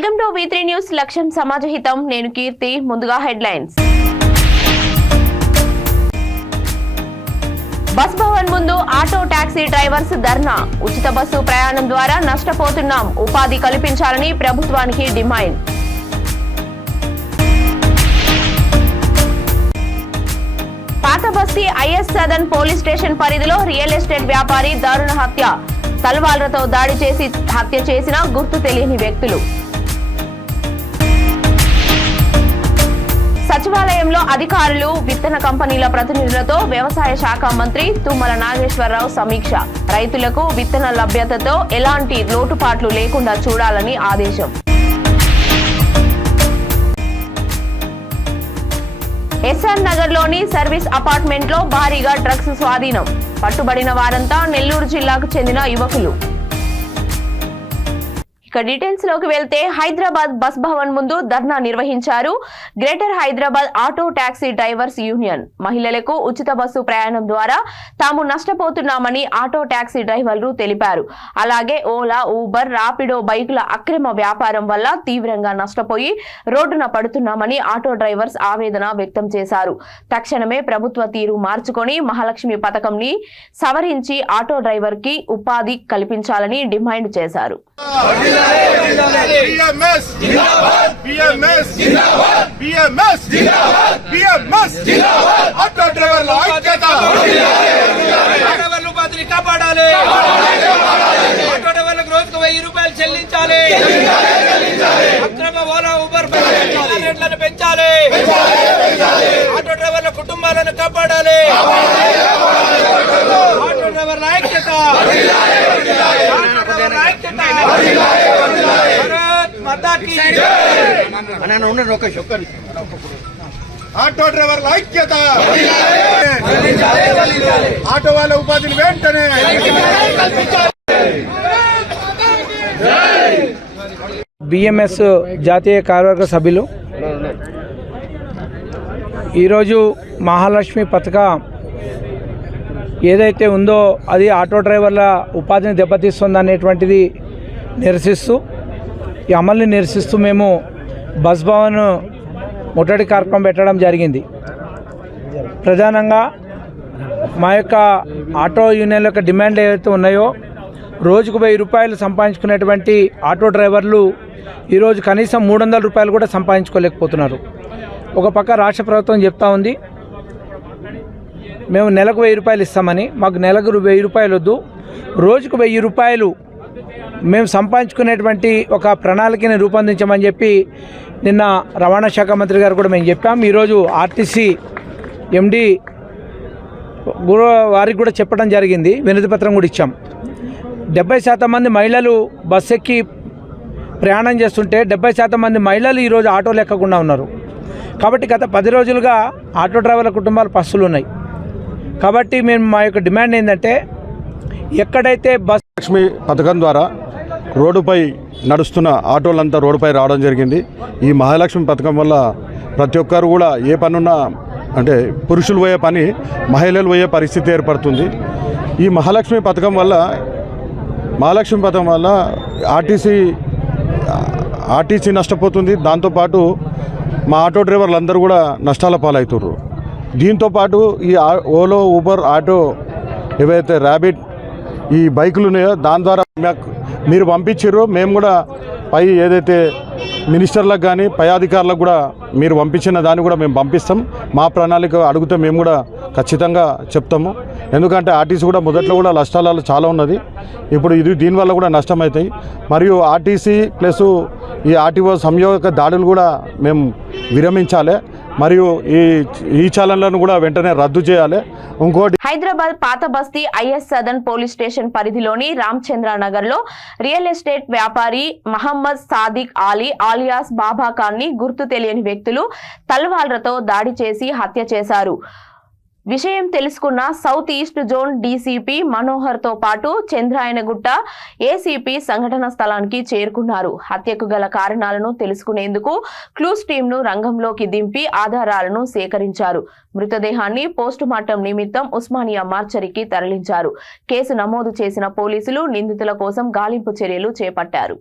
Welcome to V3 news లక్ష్యం సమాజహితం. నేను కీర్తి. ముందుగా హెడ్లైన్స్. బస్ భవన్ ముందు ఆటో టాక్సీ డ్రైవర్స్ ధర్నా. ఉచిత బస్సు ప్రయాణం ద్వారా నష్టపోతున్నాం, ఉపాధి కల్పించాలని ప్రభుత్వానికి డిమాండ్. పాత బస్తీ ఐఎస్ సదన్ పోలీస్ స్టేషన్ పరిధిలో రియల్ ఎస్టేట్ వ్యాపారి దారుణ హత్య. తల్వాళ్లతో దాడి చేసి హత్య చేసిన గుర్తు తెలియని వ్యక్తులు. సచివాలయంలో అధికారులు, విత్తన కంపెనీల ప్రతినిధులతో వ్యవసాయ శాఖ మంత్రి తుమ్మల నాగేశ్వరరావు సమీక్ష. రైతులకు విత్తన లభ్యతతో ఎలాంటి లోటుపాట్లు లేకుండా చూడాలని ఆదేశం. ఎస్ఆర్ నగర్ లోని సర్వీస్ అపార్ట్మెంట్ లో భారీగా డ్రగ్స్ స్వాధీనం. పట్టుబడిన వారంతా నెల్లూరు జిల్లాకు చెందిన యువకులు. ఇక డీటెయిల్స్ లోకి వెళ్తే హైదరాబాద్ బస్ భవన్ ముందు ధర్నా నిర్వహించారు greater Hyderabad auto taxi drivers union. మహిళలకు ఉచిత బస్సు ప్రయాణం ద్వారా తాము నష్టపోతున్నామని ఆటో టాక్సీ డ్రైవర్లు తెలిపారు. అలాగే ఓలా, ఊబర్, రాపిడో బైకుల అక్రమ వ్యాపారం వల్ల తీవ్రంగా నష్టపోయి రోడ్డున పడుతున్నామని ఆటో డ్రైవర్స్ ఆవేదన వ్యక్తం చేశారు. తక్షణమే ప్రభుత్వ తీరు మార్చుకొని మహాలక్ష్మి పథకంని సవరించి ఆటో డ్రైవర్ కి ఉపాధి కల్పించాలని డిమాండ్ చేశారు. BMS जिंदाबाद BMS जिंदाबाद BMS जिंदाबाद BMS जिंदाबाद ఆటో డ్రైవర్ల ఐక్యత ఆటోవర్ల ఉపాధిని కాపాడాలి ఆటో డ్రైవర్లకు రోజుకు 1000 రూపాయలు చెల్లించాలి అక్రమ ఓలా ఊబర్ రేట్లను పెంచాలి ఆటో డ్రైవర్ల కుటుంబాలను కాపాడాలి ఆటో డ్రైవర్ల ఐక్యత ఆటో డ్రైవర్ల ఐక్యత ఆటో వాళ్ళ ఉపాధిని వెంటనే బిఎంఎస్ జాతీయ కార్యవర్గ సభ్యులు ఈరోజు మహాలక్ష్మి పథకం ఏదైతే ఉందో అది ఆటో డ్రైవర్ల ఉపాధిని దెబ్బతీస్తుందనేటువంటిది నిరసిస్తూ ఈ అమలుని నిరసిస్తూ మేము బస్ భవన్ ముట్టడి కార్యక్రమం పెట్టడం జరిగింది. ప్రధానంగా మా యొక్క ఆటో యూనియన్ల యొక్క డిమాండ్లు ఏవైతే ఉన్నాయో రోజుకు 1000 రూపాయలు సంపాదించుకునేటువంటి ఆటో డ్రైవర్లు ఈరోజు కనీసం 300 రూపాయలు కూడా సంపాదించుకోలేకపోతున్నారు. ఒక పక్క రాష్ట్ర ప్రభుత్వం చెప్తా ఉంది మేము నెలకు 1000 రూపాయలు ఇస్తామని. మాకు నెలకు 1000 రూపాయలు వద్దు, రోజుకు 1000 రూపాయలు మేము సంపాదించుకునేటువంటి ఒక ప్రణాళికని రూపొందించమని చెప్పి నిన్న రవాణా శాఖ మంత్రి గారు కూడా మేము చెప్పాం. ఈరోజు ఆర్టీసీ ఎండి వారికి కూడా చెప్పడం జరిగింది, వినతి పత్రం కూడా ఇచ్చాం. 70% మంది మహిళలు బస్ ఎక్కి ప్రయాణం చేస్తుంటే 70% మంది మహిళలు ఈరోజు ఆటోలు ఎక్కకుండా ఉన్నారు. కాబట్టి గత 10 రోజులుగా ఆటో డ్రైవర్ల కుటుంబాలు పస్తులు ఉన్నాయి. కాబట్టి మేము మా యొక్క డిమాండ్ ఏంటంటే ఎక్కడైతే బస్ లక్ష్మి పథకం ద్వారా రోడ్డుపై నడుస్తున్న ఆటోలంతా రోడ్డుపై రావడం జరిగింది. ఈ మహాలక్ష్మి పథకం వల్ల ప్రతి ఒక్కరు కూడా ఏ పనున్నా అంటే పురుషులు పోయే పని మహిళలు పోయే పరిస్థితి ఏర్పడుతుంది. ఈ మహాలక్ష్మి పథకం వల్ల ఆర్టీసీ నష్టపోతుంది. దాంతోపాటు మా ఆటో డ్రైవర్లు అందరూ కూడా నష్టాల పాలవుతున్నారు. దీంతోపాటు ఈ ఓలో, ఊబర్, ఆటో ఏవైతే ర్యాబిట్ ఈ బైకులు ఉన్నాయో దాని ద్వారా మీరు పంపించారో మేము కూడా పై ఏదైతే మినిస్టర్లకు కానీ పై అధికారులకు కూడా మీరు పంపించిన దాన్ని కూడా మేము పంపిస్తాం. మా ప్రణాళిక అడిగితే మేము కూడా ఖచ్చితంగా చెప్తాము. ఎందుకంటే ఆర్టీసీ కూడా మొదట్లో కూడా నష్టాలలో చాలా ఉన్నది. ఇప్పుడు దీనివల్ల కూడా నష్టం అవుతాయి. మరియు ఆర్టీసీ ప్లస్ ఈ ఆర్టీఓ సంయోగ దాడులు కూడా మేము విరమించాలి. మరియు ఈ చలనలను కూడా వెంటనే రద్దు చేయాలి. ఇంకోటి హైదరాబాద్ పాత బస్తీ ఐఎస్ సదన్ పోలీస్ స్టేషన్ పరిధిలోని రామచంద్ర నగర్ లో రియల్ ఎస్టేట్ వ్యాపారి మహమ్మద్ సాదిక్ అలీ ఆలియాస్ బాబా ఖాన్ ని గుర్తు తెలియని వ్యక్తులు తల్వాళ్లతో దాడి చేసి హత్య చేశారు. విషయం తెలుసుకున్న south east zone DCP Manohar తో పాటు చంద్రాయనగుట్ట ఏసీపీ సంఘటన స్థలానికి చేరుకున్నారు. హత్యకు గల కారణాలను తెలుసుకునేందుకు క్లూస్ టీంను రంగంలోకి దింపి ఆధారాలను సేకరించారు. మృతదేహాన్ని పోస్టుమార్టం నిమిత్తం ఉస్మానియా మార్చరీకి తరలించారు. కేసు నమోదు చేసిన పోలీసులు నిందితుల కోసం గాలింపు చర్యలు చేపట్టారు.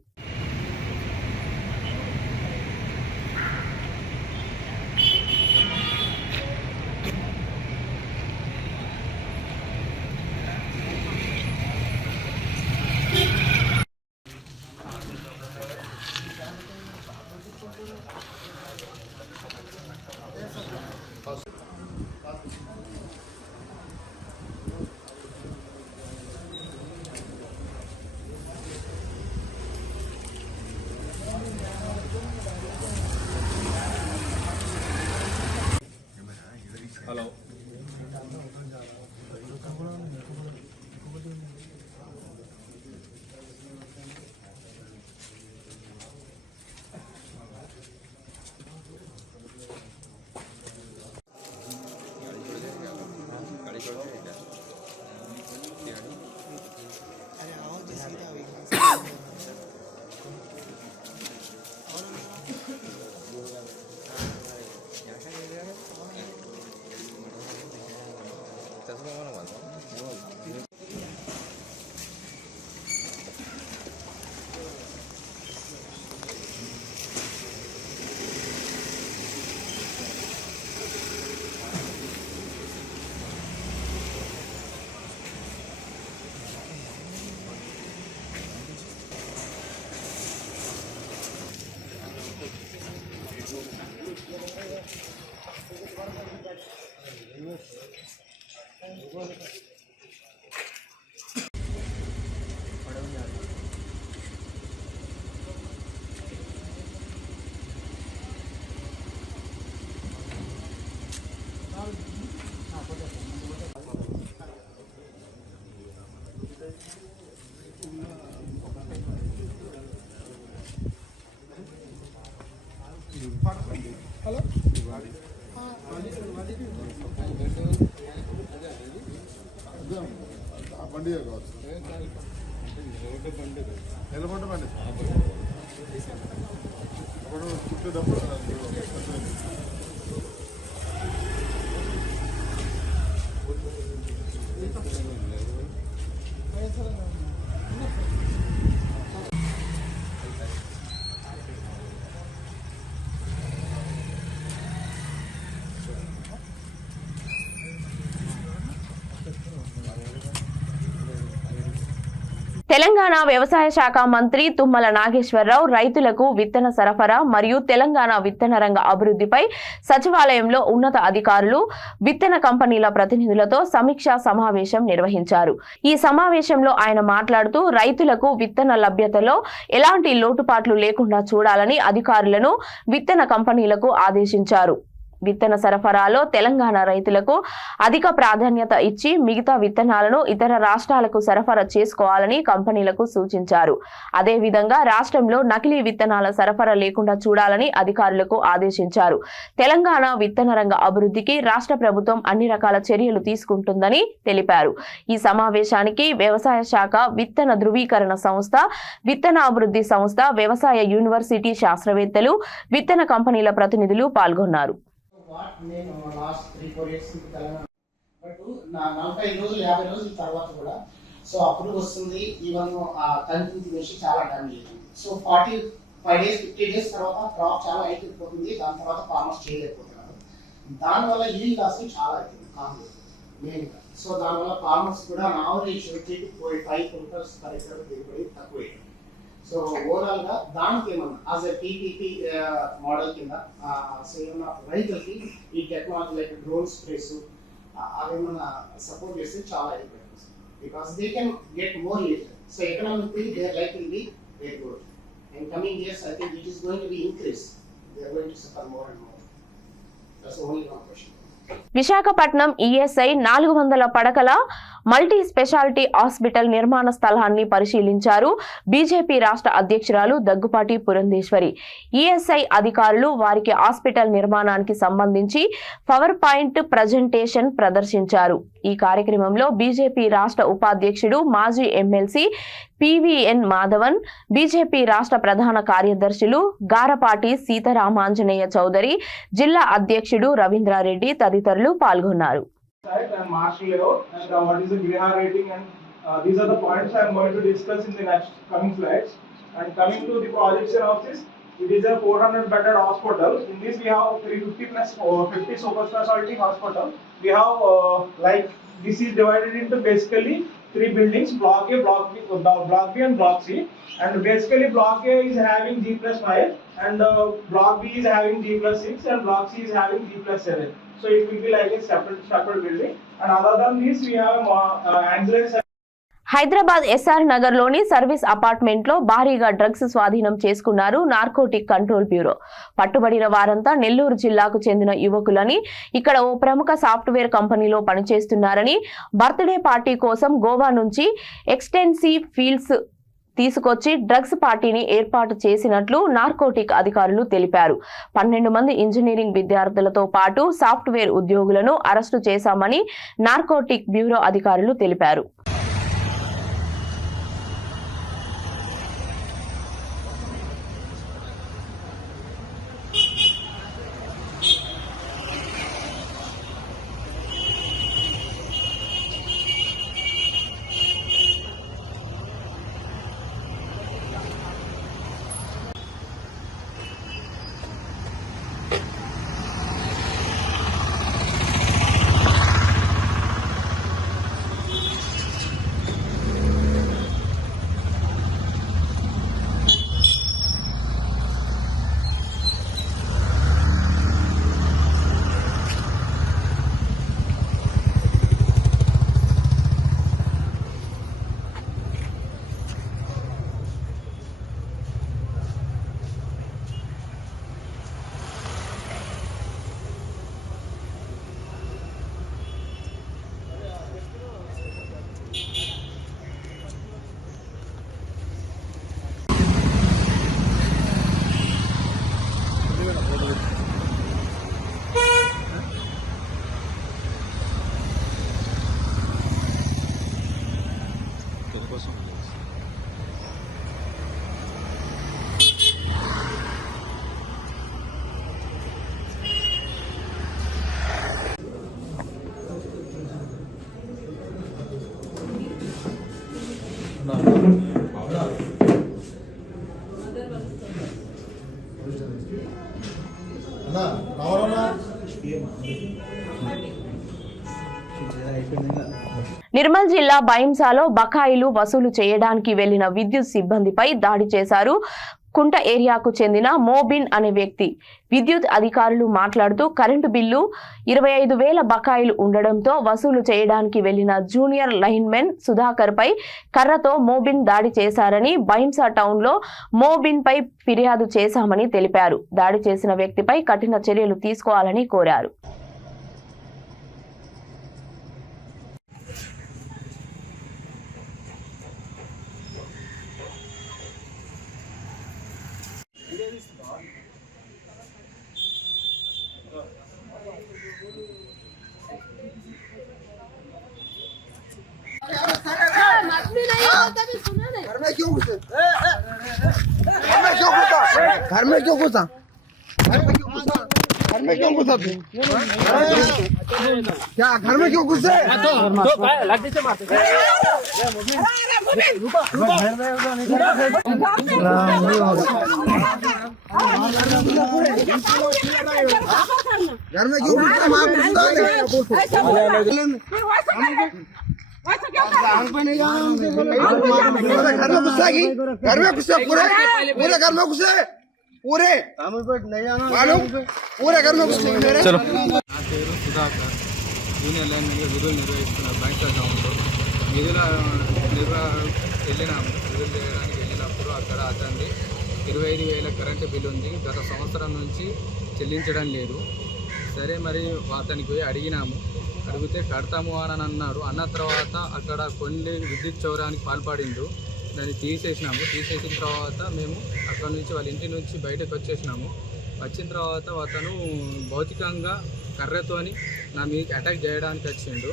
తెలంగాణ వ్యవసాయ శాఖ మంత్రి తుమ్మల నాగేశ్వరరావు రైతులకు విత్తన సరఫరా మరియు తెలంగాణ విత్తన రంగ అభివృద్ధిపై సచివాలయంలో ఉన్నత అధికారులు విత్తన కంపెనీల ప్రతినిధులతో సమీక్షా సమావేశం నిర్వహించారు. ఈ సమావేశంలో ఆయన మాట్లాడుతూ రైతులకు విత్తన లభ్యతలో ఎలాంటి లోటుపాట్లు లేకుండా చూడాలని అధికారులను విత్తన కంపెనీలకు ఆదేశించారు. విత్తన సరఫరాలో తెలంగాణ రైతులకు అధిక ప్రాధాన్యత ఇచ్చి మిగతా విత్తనాలను ఇతర రాష్ట్రాలకు సరఫరా చేసుకోవాలని కంపెనీలకు సూచించారు. అదేవిధంగా రాష్ట్రంలో నకిలీ విత్తనాల సరఫరా లేకుండా చూడాలని అధికారులకు ఆదేశించారు. తెలంగాణ విత్తన రంగ అభివృద్ధికి రాష్ట్ర ప్రభుత్వం అన్ని రకాల చర్యలు తీసుకుంటుందని తెలిపారు. ఈ సమావేశానికి వ్యవసాయ శాఖ, విత్తన ధృవీకరణ సంస్థ, విత్తన అభివృద్ధి సంస్థ, వ్యవసాయ యూనివర్సిటీ శాస్త్రవేత్తలు, విత్తన కంపెనీల ప్రతినిధులు పాల్గొన్నారు. నేను లాస్ట్ 3-4 ఇయర్స్ తెలంగాణ బట్ నా 40 రోజులు 50 రోజుల తర్వాత కూడా సో అప్పుడు వస్తుంది. ఈవెన్ కంటిన్యూ తినేసి చాలా డ్యామేజ్ అవుతుంది. సో 45 డేస్ 50 డేస్ తర్వాత క్రాప్ చాలా అయిపోతుంది. దాని తర్వాత ఫార్మర్స్ చేయలేకపోతున్నారు. దానివల్ల ఈల్డ్ లాస్ చాలా అవుతుంది కాంగ్రెస్ మెయిన్గా. సో దానివల్ల ఫార్మర్స్ కూడా నావరేజ్ 5 క్వింటల్స్ పర్ ఎకర్ దిగుబడి తక్కువ. సో ఓవరాల్ గా దానికి ఏమన్నా యాజ్ ఎ టీపీపీ మోడల్ కింద సో ఏమన్నా రైతులకి ఈ టెక్నాలజీ లైక్ డ్రోన్ స్ప్రేస్ అవేమన్నా సపోర్ట్ చేస్తే చాలా అయిపోయింది. Because they can get more lead. So economically they are like will be very good. In coming years I think it is going to be increase. They are going to suffer more and more. That's only one question. Visakhapatnam ESI 400 పడకల multi speciality hospital నిర్మాణ స్థలాన్ని పరిశీలించారు BJP రాష్ట్ర అధ్యక్షురాలు Daggubati Purandeswari. ESI అధికారులు వారికి hospital నిర్మాణానికి సంబంధించి పవర్ పాయింట్ ప్రజెంటేషన్ ప్రదర్శించారు. ఈ కార్యక్రమంలో బీజేపీ రాష్ట్ర ఉపాధ్యక్షుడు, మాజీ ఎమ్మెల్సీ పివిఎన్ మాధవన్, బీజేపీ రాష్ట్ర ప్రధాన కార్యదర్శులు గారపాటి సీతారామాంజనేయ చౌదరి, జిల్లా అధ్యక్షుడు రవీంద్రారెడ్డి తదితరులు పాల్గొన్నారు. And Marshall layout and what is the Griha rating, and these are the points I am going to discuss in the next coming slides. And coming to the projection of this, it is a 400-bedded hospital. In this we have 350 plus 50 super specialty hospital. We have like this is divided into basically three buildings, Block A, Block B and Block C. And basically Block A is having G+5 and Block B is having G+6 and Block C is having G+7. So it will be like a separate building. And other than this, we have ancillary. Hyderabad SR Nagar లోని service apartment లో భారీగా drugs స్వాధీనం చేసుకున్నారు narcotic control bureau. పట్టుబడిన వారంతా నెల్లూరు జిల్లాకు చెందిన యువకులని, ఇక్కడ ఓ ప్రముఖ సాఫ్ట్వేర్ కంపెనీలో పనిచేస్తున్నారని, బర్త్డే పార్టీ కోసం గోవా నుంచి ఎక్స్టెన్సివ్ ఫీల్డ్స్ తీసుకొచ్చి డ్రగ్స్ పార్టీని ఏర్పాటు చేసినట్లు నార్కోటిక్ అధికారులు తెలిపారు. 12 మంది ఇంజనీరింగ్ విద్యార్థులతో పాటు సాఫ్ట్వేర్ ఉద్యోగులను అరెస్టు చేశామని నార్కోటిక్ బ్యూరో అధికారులు తెలిపారు. నిర్మల్ జిల్లా బైంసాలో బకాయిలు వసూలు చేయడానికి వెళ్లిన విద్యుత్ సిబ్బందిపై దాడి చేశారు. కుంట ఏరియాకు చెందిన మోబిన్ అనే వ్యక్తి. విద్యుత్ అధికారులు మాట్లాడుతూ కరెంటు బిల్లు 25,000 బకాయిలు ఉండడంతో వసూలు చేయడానికి వెళ్లిన జూనియర్ లైన్మెన్ సుధాకర్ పై కర్రతో మోబిన్ దాడి చేశారని, బైంసా టౌన్ లో మోబిన్ పై ఫిర్యాదు చేశామని తెలిపారు. దాడి చేసిన వ్యక్తిపై కఠిన చర్యలు తీసుకోవాలని కోరారు. घर में क्यों घुसा? घर में क्यों घुसा तू? क्या घर में क्यों घुसे? घर में क्यों घुसा? घर में घुसा की? घर में घुसे पूरे घर में घुसे पूरे मालूम पूरे घर में घुसे मेरे. నా పేరు సుధాకర్, జూనియర్ లైన్మెన్గా విధులు నిర్వహిస్తున్న బైంసా టౌన్లో. విధులు చేయడానికి వెళ్ళినప్పుడు అక్కడ అతన్ని 25,000 కరెంటు బిల్లు ఉంది. గత సంవత్సరం నుంచి చెల్లించడం లేదు. సరే మరి అతనికి పోయి అడిగితే కడతాము అని అన్నారు. అన్న తర్వాత అక్కడ కొన్ని విద్యుత్ చౌరానికి పాల్పడిండు. దాన్ని తీసేసిన తర్వాత మేము అక్కడ నుంచి వాళ్ళ ఇంటి నుంచి బయటకు వచ్చిన తర్వాత అతను భౌతికంగా కర్రతోని నా మీద అటాక్ చేయడానికి వచ్చిండు.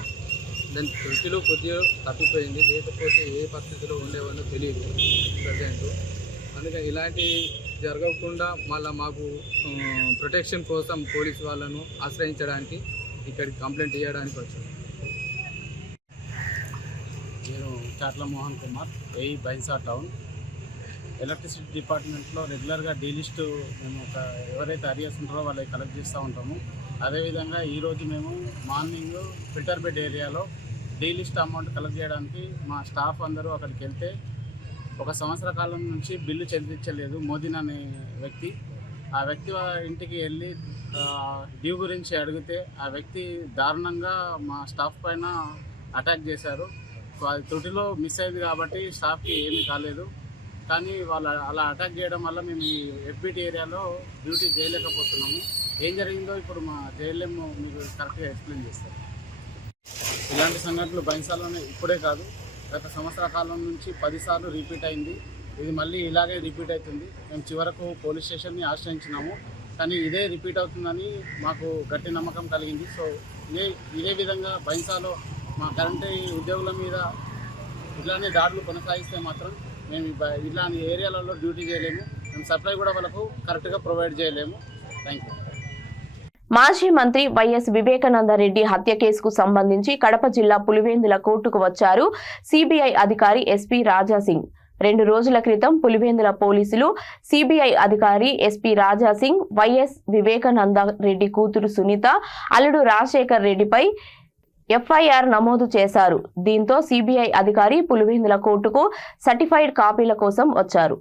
దాని స్థితిలో కొద్దిగా తప్పిపోయింది, లేకపోతే ఏ పరిస్థితిలో ఉండేవాళ్ళో తెలియదు ప్రజెంట్. అందుకని ఇలాంటి జరగకుండా మళ్ళీ మాకు ప్రొటెక్షన్ కోసం పోలీసు వాళ్ళను ఆశ్రయించడానికి ఇక్కడికి కంప్లైంట్ ఇవ్వడానికి వచ్చాను. నేను చాట్ల మోహన్ కుమార్, బైంసా టౌన్. ఎలక్ట్రిసిటీ డిపార్ట్మెంట్లో రెగ్యులర్గా డీ లిస్టు మేము ఎవరైతే అరియర్స్ ఉంటారో వాళ్ళకి కలెక్ట్ చేస్తూ ఉంటాము. అదేవిధంగా ఈరోజు మేము మార్నింగ్ ఫిల్టర్ బెడ్ ఏరియాలో డీ లిస్ట్ అమౌంట్ కలెక్ట్ చేయడానికి మా స్టాఫ్ అందరూ అక్కడికి వెళ్తే 1 సంవత్సర కాలం నుంచి బిల్లు చెల్లించలేదు మోదీన్ అనే వ్యక్తి. ఆ వ్యక్తి ఇంటికి వెళ్ళి డ్యూ గురించి అడిగితే ఆ వ్యక్తి దారుణంగా మా స్టాఫ్ పైన అటాక్ చేశారు. అది త్రుటిలో మిస్ అయింది కాబట్టి స్టాఫ్కి ఏమీ కాలేదు. కానీ వాళ్ళు అలా అటాక్ చేయడం వల్ల మేము ఈ ఎఫ్బిటి ఏరియాలో డ్యూటీ చేయలేకపోతున్నాము. ఏం జరిగిందో ఇప్పుడు మా జేఎల్ఎం మీకు కరెక్ట్గా ఎక్స్ప్లెయిన్ చేస్తారు. ఇలాంటి సంఘటనలు బైన్సాలోనే ఇప్పుడే కాదు, గత సంవత్సర కాలం నుంచి 10 సార్లు రిపీట్ అయింది. ఇది మళ్ళీ ఇలాగే రిపీట్ అవుతుంది. మేము చివరకు పోలీస్ స్టేషన్ని ఆశ్రయించినాము, కానీ ఇదే రిపీట్ అవుతుందని మాకు గట్టి నమ్మకం కలిగింది. సో ఇదే విధంగా బైన్సాలో మా కరెంటు ఉద్యోగుల మీద ఇలానే దాడులు కొనసాగిస్తే మాత్రం మేము ఇలాంటి ఏరియాలలో డ్యూటీ చేయలేము. మేము సప్లై కూడా వాళ్ళకు కరెక్ట్గా ప్రొవైడ్ చేయలేము. Thank you. మాజీ మంత్రి వైఎస్ వివేకానందరెడ్డి హత్య కేసుకు సంబంధించి కడప జిల్లా పులివెందుల కోర్టుకు వచ్చారు సిబిఐ అధికారి ఎస్పీ రాజాసింగ్. 2 రోజుల క్రితం పులివెందుల పోలీసులు సిబిఐ అధికారి ఎస్పీ రాజాసింగ్, వైఎస్ వివేకానందరెడ్డి కూతురు సునీత, అల్లుడు రాజశేఖర్ రెడ్డిపై ఎఫ్ఐఆర్ నమోదు చేశారు. దీంతో సిబిఐ అధికారి పులివెందుల కోర్టుకు సర్టిఫైడ్ కాపీల కోసం వచ్చారు.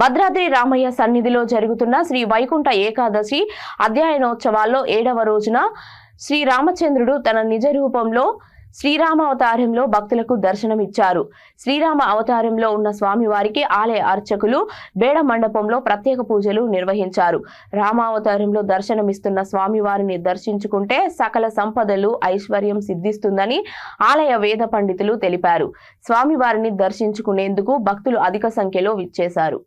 భద్రాద్రి రామయ్య సన్నిధిలో జరుగుతున్న శ్రీ వైకుంఠ ఏకాదశి అధ్యయనోత్సవాల్లో 7వ రోజున శ్రీరామచంద్రుడు తన నిజ రూపంలో శ్రీరామ అవతారంలో భక్తులకు దర్శనమిచ్చారు. శ్రీరామ అవతారంలో ఉన్న స్వామివారికి ఆలయ అర్చకులు బేడ మండపంలో ప్రత్యేక పూజలు నిర్వహించారు. రామావతారంలో దర్శనమిస్తున్న స్వామివారిని దర్శించుకుంటే సకల సంపదలు, ఐశ్వర్యం సిద్ధిస్తుందని ఆలయ వేద పండితులు తెలిపారు. స్వామివారిని దర్శించుకునేందుకు భక్తులు అధిక సంఖ్యలో విచ్చేశారు.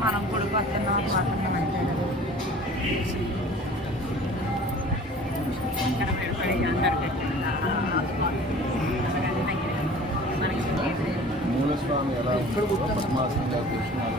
మనం కూడా పడుతున్నాం మూలస్వామి ఎలా పద్మాసనంగా కూర్చున్నారు.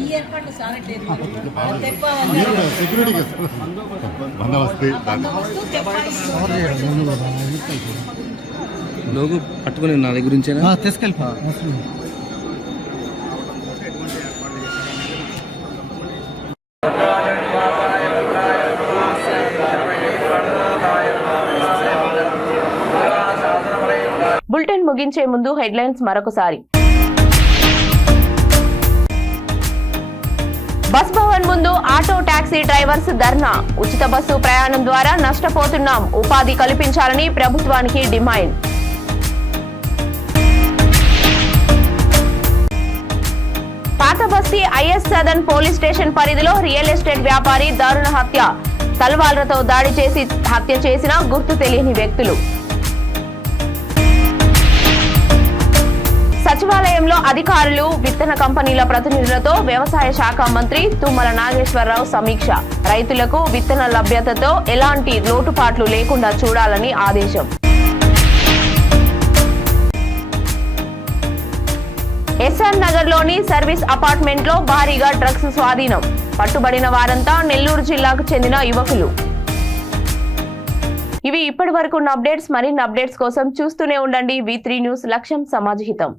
ఈ ఏర్పాట్లు శానిటరీ లోగో పట్టుకుని నా దగ్గర నుంచేనా తీసుకెళ్ళిపో. బులెటిన్ ముగించే ముందు హెడ్లైన్స్ మరొకసారి. బస్ భవన్ ముందు ఆటో టాక్సీ డ్రైవర్స్ ధర్నా. ఉచిత బస్సు ప్రయాణం ద్వారా నష్టపోతున్నాం, ఉపాధి కల్పించాలని ప్రభుత్వానికి డిమాండ్. పాత బస్తీ ఐఎస్ సదన్ పోలీస్ స్టేషన్ పరిధిలో రియల్ ఎస్టేట్ వ్యాపారి దారుణ హత్య. తల్వార్లతో దాడి చేసి హత్య చేసిన గుర్తు తెలియని వ్యక్తులు. సచివాలయంలో అధికారులు, విత్తన కంపెనీల ప్రతినిధులతో వ్యవసాయ శాఖ మంత్రి తుమ్మల నాగేశ్వరరావు సమీక్ష. రైతులకు విత్తన లభ్యతతో ఎలాంటి లోటుపాట్లు లేకుండా చూడాలని ఆదేశం. ఎస్ఆర్ నగర్లోని సర్వీస్ అపార్ట్మెంట్లో భారీగా డ్రగ్స్ స్వాధీనం. పట్టుబడిన వారంతా నెల్లూరు జిల్లాకు చెందిన యువకులు. ఇవి ఇప్పటి వరకు ఉన్న అప్డేట్స్. మరిన్ని అప్డేట్స్ కోసం చూస్తూనే ఉండండి V3 న్యూస్. లక్ష్యం సమాజహితం.